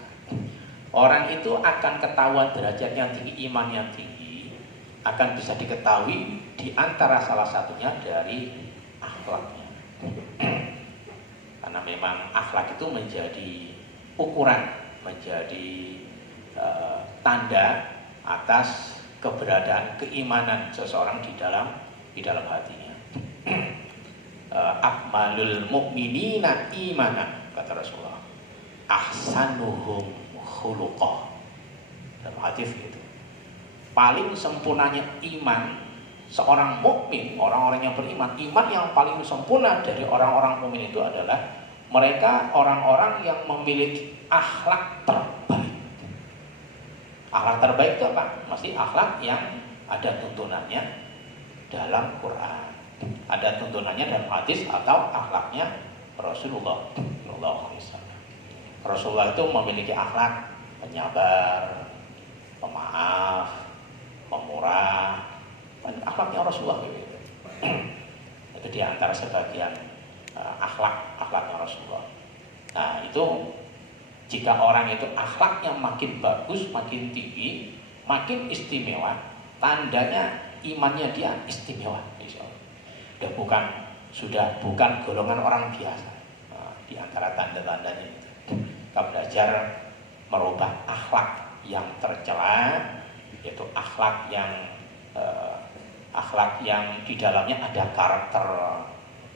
Orang itu akan ketahuan derajatnya tinggi, imannya tinggi akan bisa diketahui di antara salah satunya dari akhlaknya. Karena memang akhlak itu menjadi ukuran, menjadi tanda atas keberadaan keimanan seseorang di dalam hatinya. Akmalul mu'minina imana, kata Rasulullah, ahsanuhum khuluqah. Dalam hadis itu, paling sempurnanya iman seorang mukmin, orang-orang yang beriman, iman yang paling sempurna dari orang-orang mukmin itu adalah mereka orang-orang yang memiliki akhlak terbaik. Akhlak terbaik itu apa? Mesti akhlak yang ada tuntunannya dalam Quran, ada tuntunannya dalam hadis, atau akhlaknya Rasulullah SAW. Rasulullah itu memiliki akhlak penyabar, pemaaf, pemurah, akhlaknya Rasulullah gitu. Itu diantara sebagian akhlaknya Rasulullah. Nah itu, jika orang itu akhlaknya makin bagus, makin tinggi, makin istimewa, tandanya imannya dia istimewa, insya Allah. Sudah bukan golongan orang biasa. Nah, di antara tanda-tandanya itu, kita belajar merubah akhlak yang tercela, yaitu akhlak yang di dalamnya ada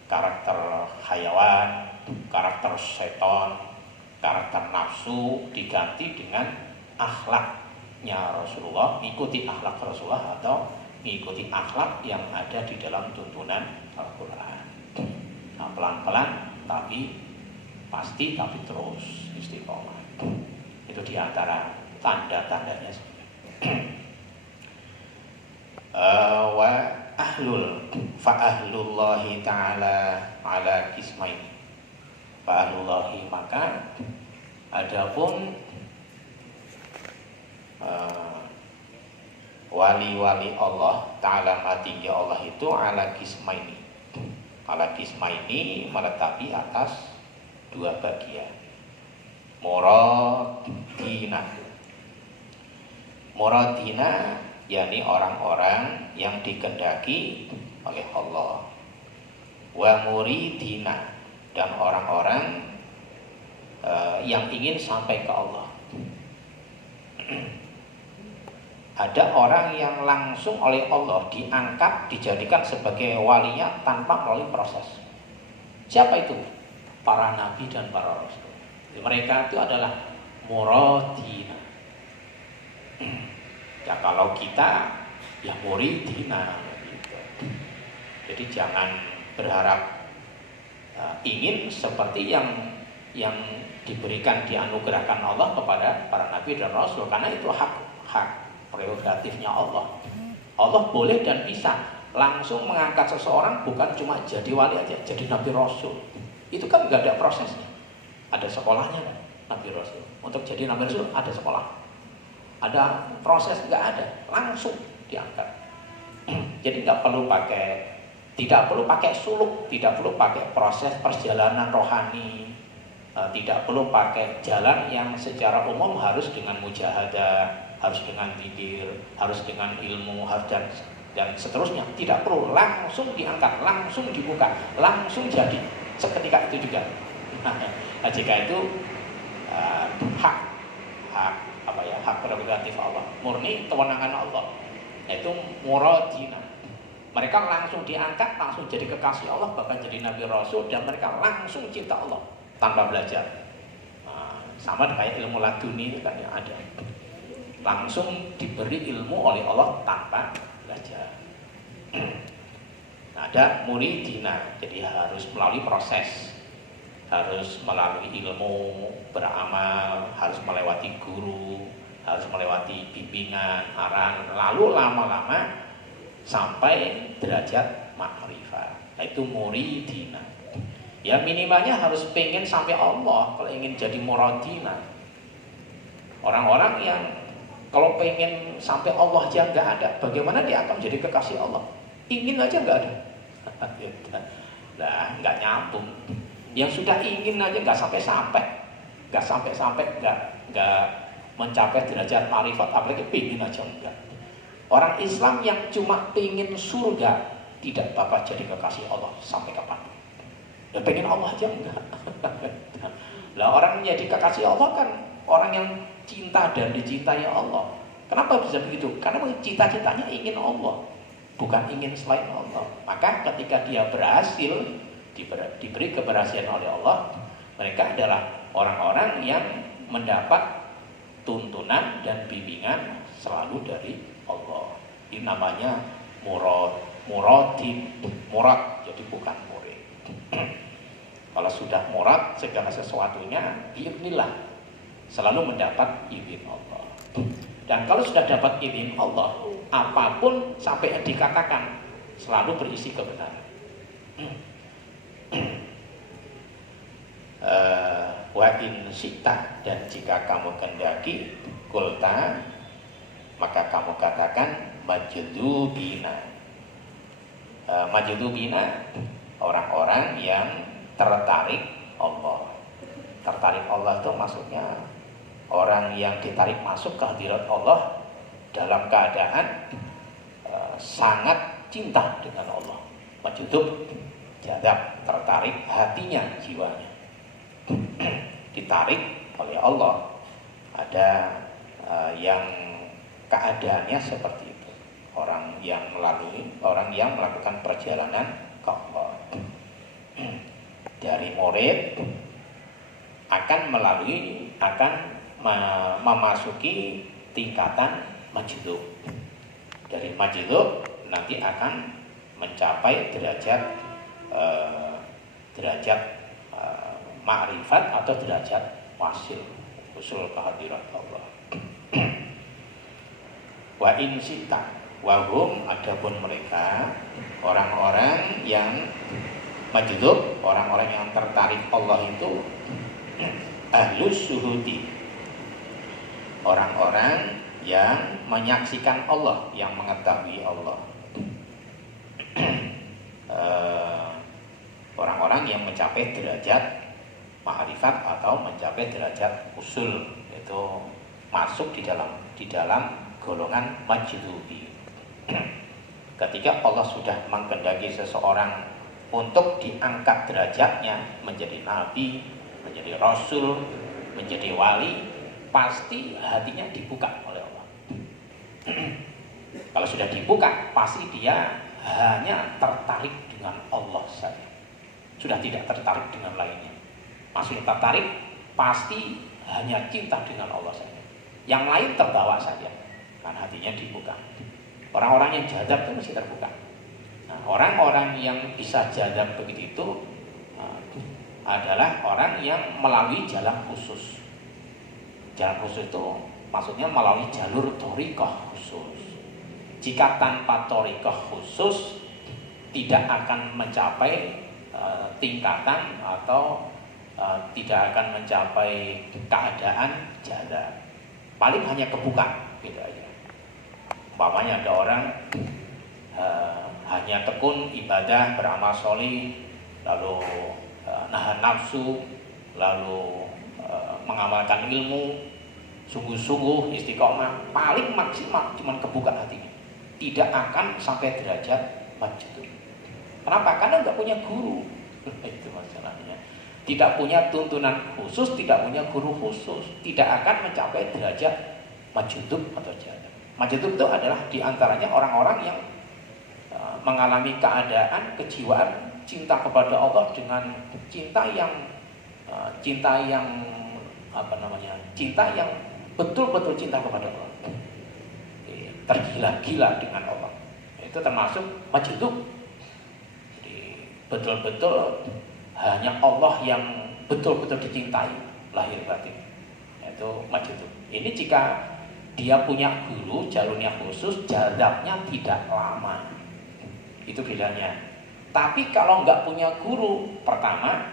karakter hayawan, karakter seton, karakter nafsu, diganti dengan akhlaknya Rasulullah, mengikuti akhlak Rasulullah atau mengikuti akhlak yang ada di dalam tuntunan Al-Quran. Nah, pelan-pelan tapi pasti, tapi terus istiqomah. Itu diantara tanda-tandanya. Wa ahlullahi ta'ala ala kismaini. Fa ahlullahi, maka adapun wali-wali Allah ta'ala tinggi Allah itu ala kismaini. Ala kismaini menetapi atas dua bagian. Muradina, yakni orang-orang yang dikehendaki oleh Allah. Wa muridina, dan orang-orang yang ingin sampai ke Allah. Ada orang yang langsung oleh Allah diangkat, dijadikan sebagai walinya tanpa melalui proses. Siapa itu? Para nabi dan para rasul. Mereka itu adalah muradina. Ya kalau kita ya muridina gitu. Jadi jangan berharap ingin seperti yang diberikan, dianugerahkan Allah kepada para nabi dan rasul, karena itu hak prerogatifnya Allah. Allah boleh dan bisa langsung mengangkat seseorang, bukan cuma jadi wali aja, jadi nabi rasul. Itu kan nggak ada prosesnya. Ada sekolahnya kan, nabi rasul. Untuk jadi nabi rasul ada sekolah, ada proses, nggak ada, langsung diangkat. Jadi tidak perlu pakai suluk, tidak perlu pakai proses perjalanan rohani, tidak perlu pakai jalan yang secara umum harus dengan mujahadah, harus dengan zikir, harus dengan ilmu, dan seterusnya. Tidak perlu, langsung diangkat, langsung dibuka, langsung jadi seketika itu juga. Nah, jika itu hak prerogatif Allah, murni kewenangan Allah, yaitu muradina. Mereka langsung diangkat, langsung jadi kekasih Allah, bahkan jadi nabi rasul, dan mereka langsung cinta Allah tanpa belajar. Sama kayak ilmu laduni kan yang ada, langsung diberi ilmu oleh Allah tanpa belajar. Ada muridina, jadi harus melalui proses, harus melalui ilmu, beramal, harus melewati guru, harus melewati bimbingan, arahan, lalu lama-lama sampai derajat makrifat. Itu muridina. Ya minimalnya harus pengen sampai Allah kalau ingin jadi muradina. Orang-orang yang kalau pengen sampai Allah aja nggak ada, bagaimana dia akan menjadi kekasih Allah? Ingin aja nggak ada. Nah, nggak nyambung. Yang sudah ingin aja nggak sampai, nggak mencapai derajat marifat, apalagi pingin aja enggak. Orang Islam yang cuma pengen surga tidak bakal jadi kekasih Allah sampai kapan. Ya pengen Allah aja enggak. Lah orang menjadi kekasih Allah kan orang yang cinta dan dicintai Allah. Kenapa bisa begitu? Karena cita-citanya ingin Allah, bukan ingin selain Allah. Maka ketika dia berhasil, diberi keberhasilan oleh Allah, mereka adalah orang-orang yang mendapat tuntunan dan bimbingan selalu dari Allah. Ini namanya murad, jadi bukan murid. Kalau sudah murad, segala sesuatunya biiznillah selalu mendapat izin Allah. Dan kalau sudah dapat izin Allah, apapun sampai dikatakan selalu berisi kebenaran. Wa in syi'ta, dan jika kamu kendaki, kulta, maka kamu katakan majdzubina. Majdzubina, orang-orang yang tertarik Allah. Tertarik Allah itu maksudnya orang yang ditarik masuk ke hadirat Allah dalam keadaan sangat cinta dengan Allah. Majdzub, jadab, tertarik hatinya, jiwanya ditarik oleh Allah. Ada yang keadaannya seperti itu. Orang yang melakukan perjalanan ke Allah. Dari murid akan memasuki tingkatan majdzub. Dari majdzub nanti akan mencapai derajat ma'rifat atau derajat wasil, usul kehadirat Allah. Wa in syi'ta, wa hum, adapun mereka orang-orang yang majdzub, orang-orang yang tertarik Allah itu ahlus syuhudi, orang-orang yang menyaksikan Allah, yang mengetahui Allah. Orang-orang yang mencapai derajat ma'rifat atau mencapai derajat usul, itu masuk di dalam golongan majdubi. Ketika Allah sudah menghendaki seseorang untuk diangkat derajatnya menjadi nabi, menjadi rasul, menjadi wali, pasti hatinya dibuka oleh Allah. Kalau sudah dibuka, pasti dia hanya tertarik dengan Allah saja, sudah tidak tertarik dengan lainnya. Maksudnya tertarik, pasti hanya cinta dengan Allah saja. Yang lain terbawa saja, karena hatinya dibuka. Orang-orang yang jadab itu mesti terbuka. Nah, orang-orang yang bisa jadab begitu itu adalah orang yang melalui jalan khusus. Jalan khusus itu maksudnya melalui jalur thariqah khusus. Jika tanpa thariqah khusus, tidak akan mencapai tingkatan atau tidak akan mencapai keadaan jadab. Paling hanya kebuka, gitu aja. Umpamanya ada orang hanya tekun ibadah, beramal sholih, lalu nahan nafsu, lalu mengamalkan ilmu, sungguh-sungguh istiqomah, paling maksimal cuma kebuka hatinya, tidak akan sampai derajat majdzub. Kenapa? Karena nggak punya guru. Itu masalahnya. Tidak punya tuntunan khusus, tidak punya guru khusus, tidak akan mencapai derajat majdzub atau jadab. Majdzub itu adalah diantaranya orang-orang yang mengalami keadaan kejiwaan cinta kepada Allah dengan cinta yang betul-betul cinta kepada Allah, tergila-gila dengan Allah. Itu termasuk majdzub. Jadi betul-betul hanya Allah yang betul-betul dicintai, lahir batin. Itu majdzub. Ini jika dia punya guru, jalurnya khusus, jadabnya tidak lama. Itu bedanya. Tapi kalau nggak punya guru, pertama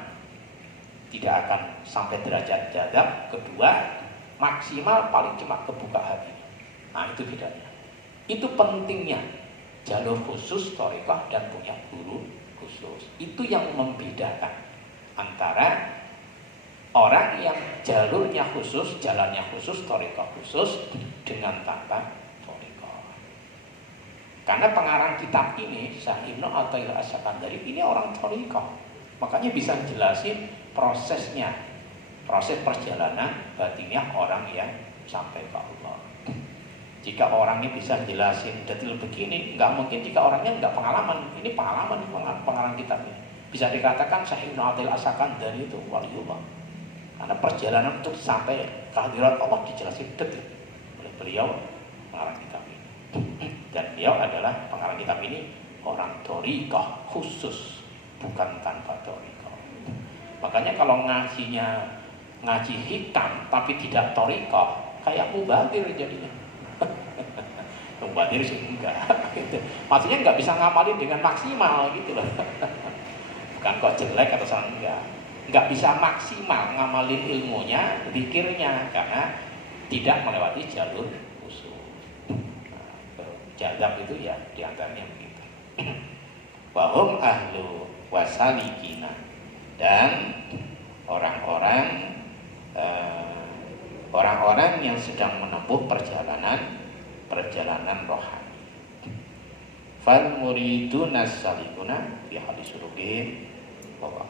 tidak akan sampai derajat jadab, kedua maksimal paling cuma kebuka hati. Nah, itu bedanya. Itu pentingnya jalur khusus thariqah dan punya guru khusus. Itu yang membedakan antara orang yang jalurnya khusus, jalannya khusus, thariqah khusus dengan tanpa thariqah. Karena pengarang kitab ini, Syekh Ibnu Athaillah As-Sakandari, ini orang thariqah. Makanya bisa jelasin prosesnya, proses perjalanan batinnya orang yang sampai ke Allah. Jika orangnya bisa jelasin detail begini, nggak mungkin jika orangnya nggak pengalaman. Ini pengalaman pengarang kitab ini. Bisa dikatakan Syekh Ibnu Athaillah As-Sakandari itu waliullah. Karena perjalanan untuk sampai kehadiran Allah dijelasin detail oleh beliau pengarang kitab ini. Dan beliau adalah pengarang kitab ini orang thariqah khusus, bukan tanpa thariqah. Makanya kalau ngaji hitam tapi tidak thariqah, kayak mubadir jadinya. Mubadir sih enggak. Maksudnya enggak bisa ngamalin dengan maksimal gitu loh. Bukan kok jelek atau salah, enggak bisa maksimal ngamalin ilmunya, zikirnya, karena tidak melewati jalur usul. Jadab itu ya diantaranya begitu. Wahum ahlu wasalikina, dan orang-orang yang sedang menempuh perjalanan rohani. Fal muriduna salikuna fi hadis surugin wa